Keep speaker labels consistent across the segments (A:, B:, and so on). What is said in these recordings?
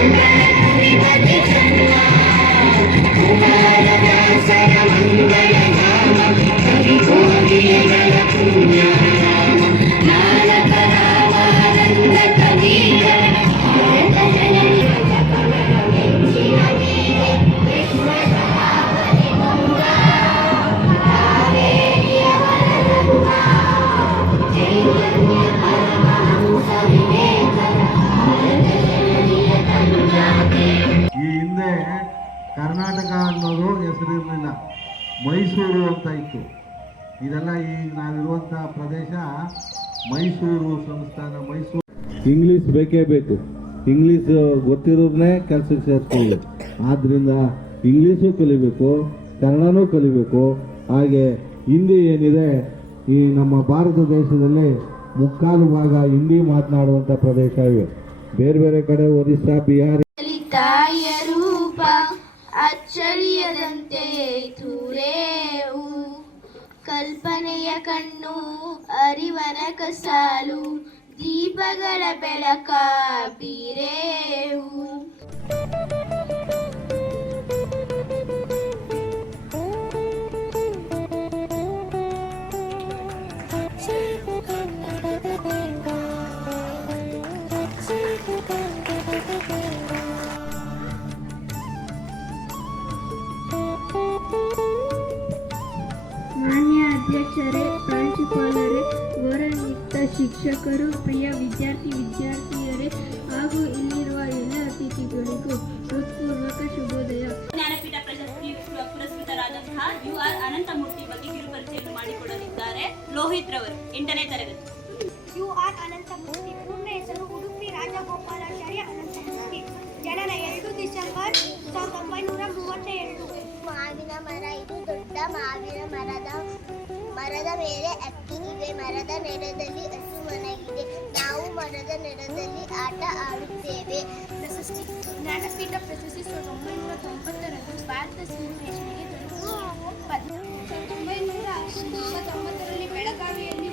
A: Amen. Karnataka ಅನ್ನೋದು ಹೆಸರಿರಲಿಲ್ಲ ಮೈಸೂರು ಅಂತ ಇತ್ತು. ಇದೆಲ್ಲ ಈಗ ನಾವಿರುವಂಥ ಪ್ರದೇಶ ಮೈಸೂರು ಸಂಸ್ಥಾನ ಮೈಸೂರು. ಇಂಗ್ಲೀಷ್ ಬೇಕೇ ಬೇಕು. ಇಂಗ್ಲೀಷ್ ಗೊತ್ತಿರೋದನ್ನೇ ಕೆಲಸಕ್ಕೆ ಸೇರಿಸ್ಕೊಳ್ಳಿ ಆದ್ದರಿಂದ ಇಂಗ್ಲೀಷು ಕಲಿಬೇಕು ಕನ್ನಡನೂ ಕಲಿಬೇಕು. ಹಾಗೆ ಹಿಂದಿ ಏನಿದೆ ಈ ನಮ್ಮ ಭಾರತ ದೇಶದಲ್ಲಿ ಮುಕ್ಕಾಲು ಭಾಗ ಹಿಂದಿ ಮಾತನಾಡುವಂಥ ಪ್ರದೇಶ ಇವೆ. ಬೇರೆ ಬೇರೆ ಕಡೆ ಒರಿಸ್ಸಾ ಬಿಹಾರ.
B: ಕಣ್ಣು ಅರಿವನ ಕಸಾಲು ದೀಪಗಳ ಬೆಳಕ ಬೀರೇವು
C: ಅಧ್ಯಕ್ಷರೇ ಪ್ರಾಂಶುಪಾಲರೇ ಗೌರವಾನ್ವಿತ ಶಿಕ್ಷಕರು ಪ್ರಿಯ ವಿದ್ಯಾರ್ಥಿ ವಿದ್ಯಾರ್ಥಿಯರೇ ಹಾಗೂ ಇಲ್ಲಿರುವ ಎಲ್ಲ ಅತಿಥಿಗಳಿಗೂ ಹೃತ್ಪೂರ್ವಕ ಶುಭೋದಯ.
D: ಜ್ಞಾನಪೀಠ ಪ್ರಶಸ್ತಿ ಪುರಸ್ಕೃತರಾದಂತಹ ಯು ಆರ್ ಅನಂತಮೂರ್ತಿ ಬಗ್ಗೆ ಕಿರುಪರಿಚಯ ಮಾಡಿಕೊಡಲಿದ್ದಾರೆ ಲೋಹಿತ್ ರವರು ಎಂಟನೇ ತರಗತಿ.
E: ಯು ಆರ್ ಅನಂತಮೂರ್ತಿ ಪೂರ್ಣ ಹೆಸರು ಉಡುಪಿ ರಾಜಗೋಪಾಲಾಚಾರ್ಯ ಅನಂತಮೂರ್ತಿ ಜನನ ಎರಡು ಡಿಸೆಂಬರ್ ಸಾವಿರದ ಒಂಬೈನೂರ ಮೂವತ್ತ ಎರಡು
F: ಮಾವಿನ ಮರ ಇದು ದೊಡ್ಡ ಮಾವಿನ ಮರದ ಮರದ ಮೇಲೆ ಅಕ್ಕಿ ಇವೆ ಮರದ ನೆರದಲ್ಲಿ ಹಸು ಮನೆಗಿದೆ. ನಾವು ಮರದ ನೆರದಲ್ಲಿ ಆಟ ಆಡುತ್ತೇವೆ.
E: ಪ್ರಶಸ್ತಿ, ಜ್ಞಾನಪೀಠ ಪ್ರಶಸ್ತಿ ಸಾವಿರದ ಒಂಬೈನೂರ ತೊಂಬತ್ತರಂದು ಭಾರತ ಶ್ರೀನಿವೇಶನಿಗೆ ದೊರಕಿತು ಒಂಬೈನೂರ ತೊಂಬತ್ತರಲ್ಲಿ ಬೆಳಗಾವಿಯಲ್ಲಿ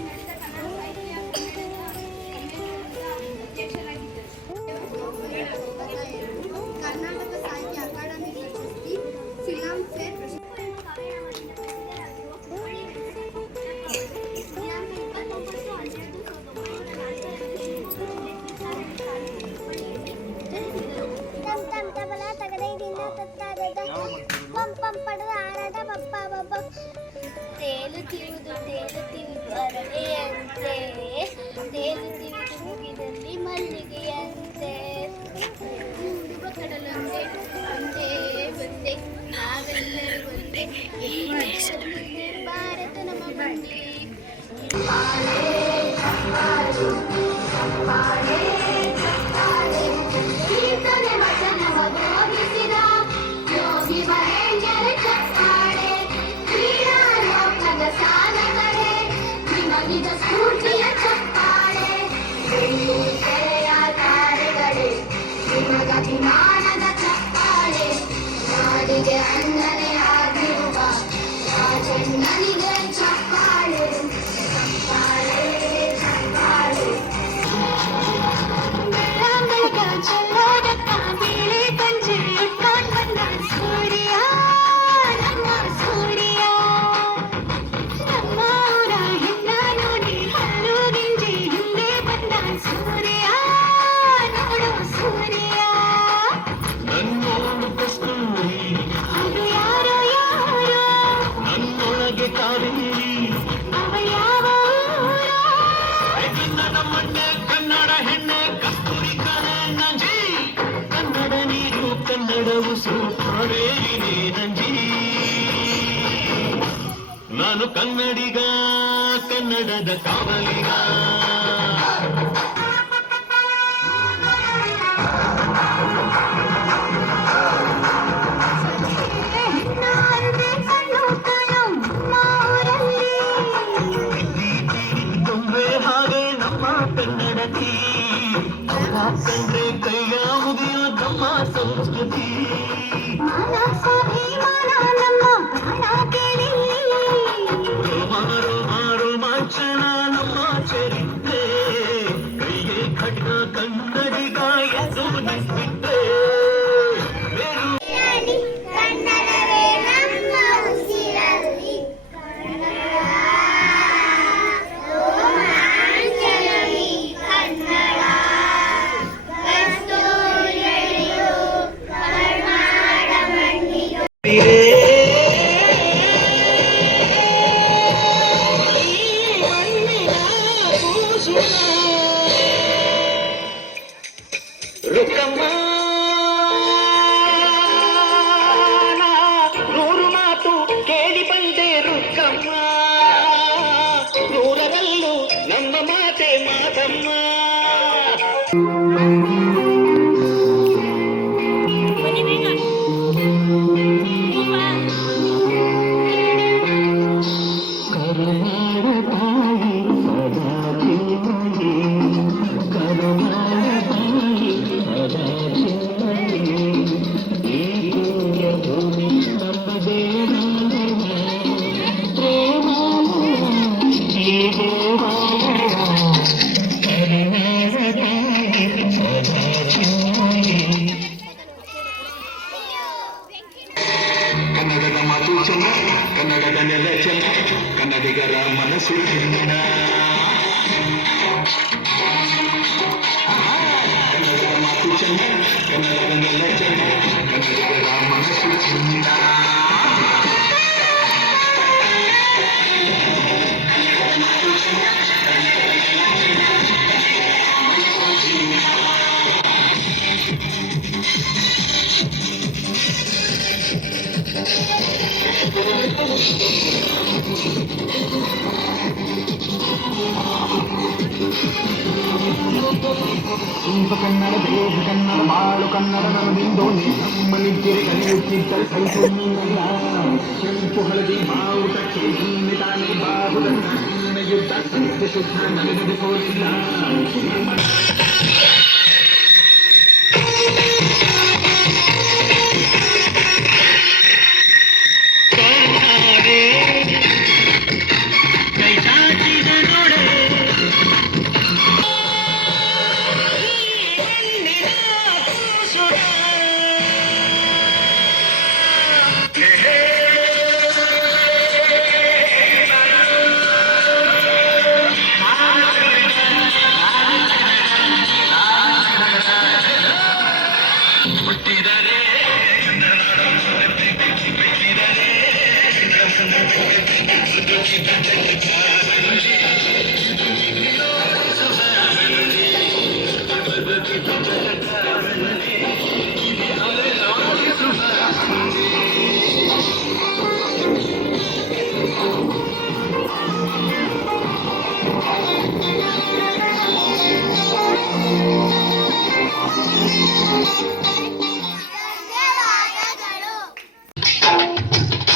C: ರಂಜಿ ನಾನು ಕನ್ನಡಿಗ ಕನ್ನಡದ ಕಾವಲಿಗ ತುಂಬೆ ಹಾಗೆ ನಮ್ಮ ಕನ್ನಡತಿ ಕಂಡ್ರೆ ಕೈಯ ಮುಗಿಯೋ సంస్కృతి ಕನ್ನಡದ ಮಾತು ಚೆನ್ನ ಕನ್ನಡದ ನೆಲ ಚೆನ್ನ ಕನ್ನಡಿಗರ ಮನಸ್ಸು ಚೆನ್ನ ಕನ್ನಡದ ಮಾತು ಚೆನ್ನ ಕನ್ನಡದ ನೆಲ ಚೆನ್ನ ಕನ್ನಡಿಗರ ಮನಸ್ಸು ಚೆನ್ನ ಇಂಪ ಕನ್ನಡ ದೇಶ ಕನ್ನಡ ಬಾಳು ಕನ್ನಡ ನಮಗಿಂದು ನಮ್ಮ ನಿದ್ದೆ ಕಲಿಯುತ್ತಿದ್ದರೆ ಕಲಿತು ನೀನಲ್ಲ ಕೆಂಪು ಹಳದಿ ಮಾವುತಕ್ಕೆ ಹಿಂದೆ ತಾನೇ ಬಾಬುದ ಯುದ್ಧ ಸತ್ಯ ಶುದ್ಧ ನನಗದೆ ಸೋಲಿಲ್ಲ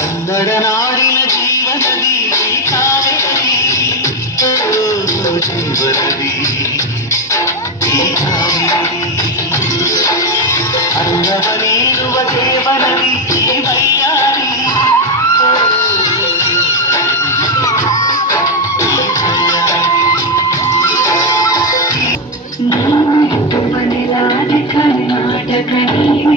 C: ಕನ್ನಡ ನಾಡಿನ ಜೀವನದಿ ಕಾವೇರಿ ಓ ಜೀವನದಿ ಈ ಕಾವೇರಿ ಅನ್ನವ ನೀಡುವ ದೇವನದಿ ಈ ಬಯ್ಯಾರಿ ಓ
G: ಮನೆಲಾದ ಕರ್ನಾಟಕ ನೀಡುವ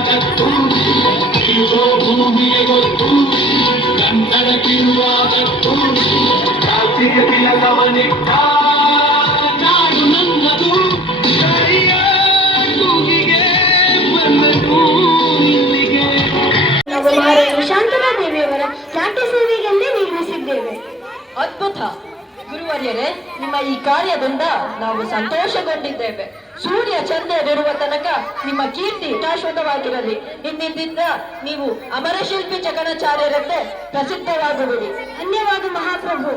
H: ಕಿರುವಾದದ್ದು ಇರುಗೋ ಭೂಮಿಗೆ ಗೊತ್ತು ಕನ್ನಡ
E: ಮಹಾರಾಣಿ ಶಾಂತಲಾ ದೇವಿಯವರ ನಾಟ್ಯ ಸೇವೆಗೆಂದೇ ನಿರ್ಮಿಸಿದ್ದೇವೆ.
I: ಅದ್ಭುತ. ಗುರುವರ್ಯರೇ ನಿಮ್ಮ ಈ ಕಾರ್ಯದಿಂದ ನಾವು ಸಂತೋಷಗೊಂಡಿದ್ದೇವೆ. ಸೂರ್ಯ ಚಂದ್ರರಿರುವ ತನಕ ನಿಮ್ಮ ಕೀರ್ತಿ ಶಾಶ್ವತವಾಗಿರಲಿ ಇಂದಿನಿಂದ ನೀವು ಅಮರಶಿಲ್ಪಿ ಜಗಣಾಚಾರ್ಯರಂತೆ ಪ್ರಸಿದ್ಧವಾಗುವಿರಿ.
E: ಧನ್ಯವಾದ ಮಹಾಪ್ರಭು.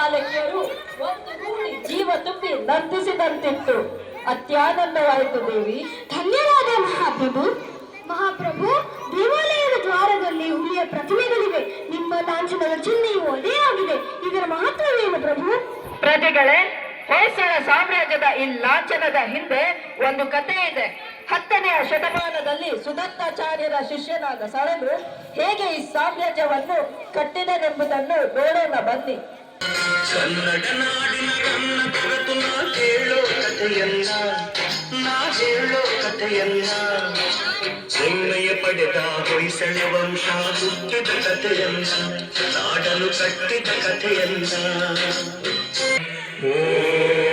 I: ಶಿಲಾಬಾಲಕಿಯರು ಒಂದು ಕೂಡಿ ಜೀವ ತುಂಬಿ ನರ್ತಿಸಿದಂತಿತ್ತು ಅತ್ಯಾನಂದವಾಯಿತು ದೇವಿ.
E: ಧನ್ಯವಾದ ಮಹಾಪ್ರಭು. ಮಹಾಪ್ರಭು ದೇವಾಲಯದ ದ್ವಾರದಲ್ಲಿ ಹುಲಿಯ ಪ್ರತಿಮೆಗಳಿವೆ. ನಿಮ್ಮ ಲಾಂಛನದ ಚಿಹ್ನೆಯು ಅದೇ ಆಗಿದೆ. ಇದರ ಮಹತ್ವವೇನು ಪ್ರಭು?
I: ಪ್ರಜೆಗಳೇ ಹೊಯ್ಸಳ ಸಾಮ್ರಾಜ್ಯದ ಈ ಲಾಂಛನದ ಹಿಂದೆ ಒಂದು ಕಥೆ ಇದೆ. ಹತ್ತನೆಯ ಶತಮಾನದಲ್ಲಿ ಸುದತ್ತಾಚಾರ್ಯರ ಶಿಷ್ಯನಾದ ಸಳಲು ಹೇಗೆ ಈ ಸಾಮ್ರಾಜ್ಯವನ್ನು ಕಟ್ಟಿದನೆಂಬುದನ್ನು ನೋಡೋಣ ಬನ್ನಿ.
H: ಕನ್ನಡ ನಾಡಿನ ನನ್ನ ಬೆರೆತು ನಾ ಹೇಳೋ ಕಥೆಯನ್ನ ನಾ ಹೇಳೋ ಕಥೆಯನ್ನ ಹೆಮ್ಮೆಯ ಪಡೆದ ಹೊಯ್ಸಳ ವಂಶ ಹುಟ್ಟಿದ ಕಥೆಯನ್ನ ನಾಡಲು ಕಟ್ಟಿದ ಕಥೆಯನ್ನ ವೃಕ್ಷರಾಶಿ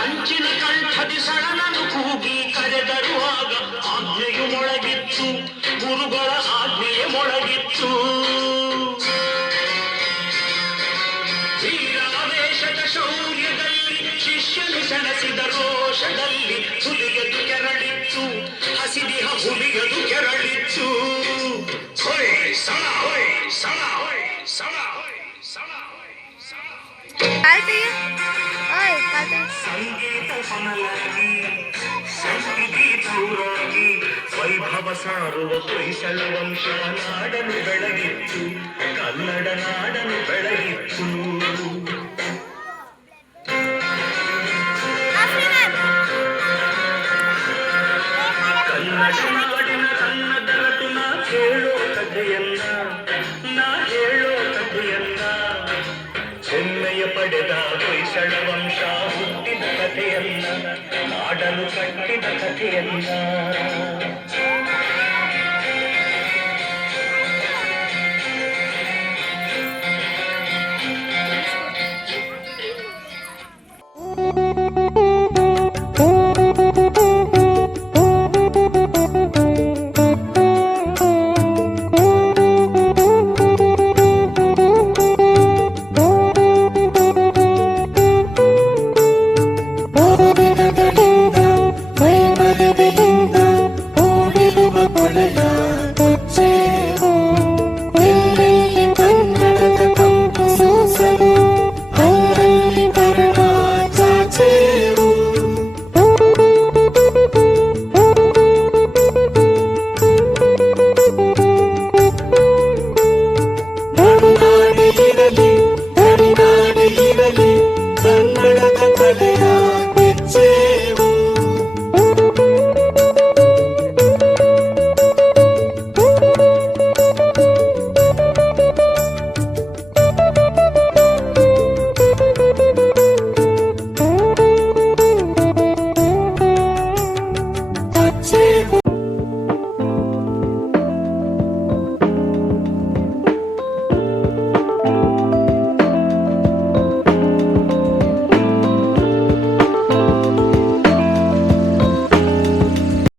H: ಕಂಚಿನ ಕಂಠದಿ ಸಡನನು ಕೂಗಿ ಕರೆದರುವಾಗ ಆಜ್ಞೆಯು ಮೊಳಗಿತ್ತು, ಗುರುಗಳ ಆಜ್ಞೆಯೇ ಮೊಳಗಿತ್ತು. ವೀರಾವೇಶದ ಶೌರ್ಯದಲ್ಲಿ ಶಿಷ್ಯನು ಸೆಣಸಿದ ರೋಷದಲ್ಲಿ ಹುಲಿಯದು ಕೆರಳಿತ್ತು, ಹಸಿದಿಹ ಹುಲಿಯದು ಕೆರಳಿತ್ತು. ಹೊಯ್, ಸಳ ಹೊಯ್ ಸಳ ಹೊಯ್, ಸಳ ಸಂಗೀತ ಸಮಲಾಗಿ ಸಂಸ್ಕೃತಿ ದೂರಾಗಿ ವೈಭವ ಸಾರುವ ಹೊಯ್ಸಳ ವಂಶ ನಾಡನು ಬೆಳಗಿತ್ತು ಕನ್ನಡ ನಾಡನು ಬೆಳಗಿತ್ತು
G: పాటలు కట్టిన కథ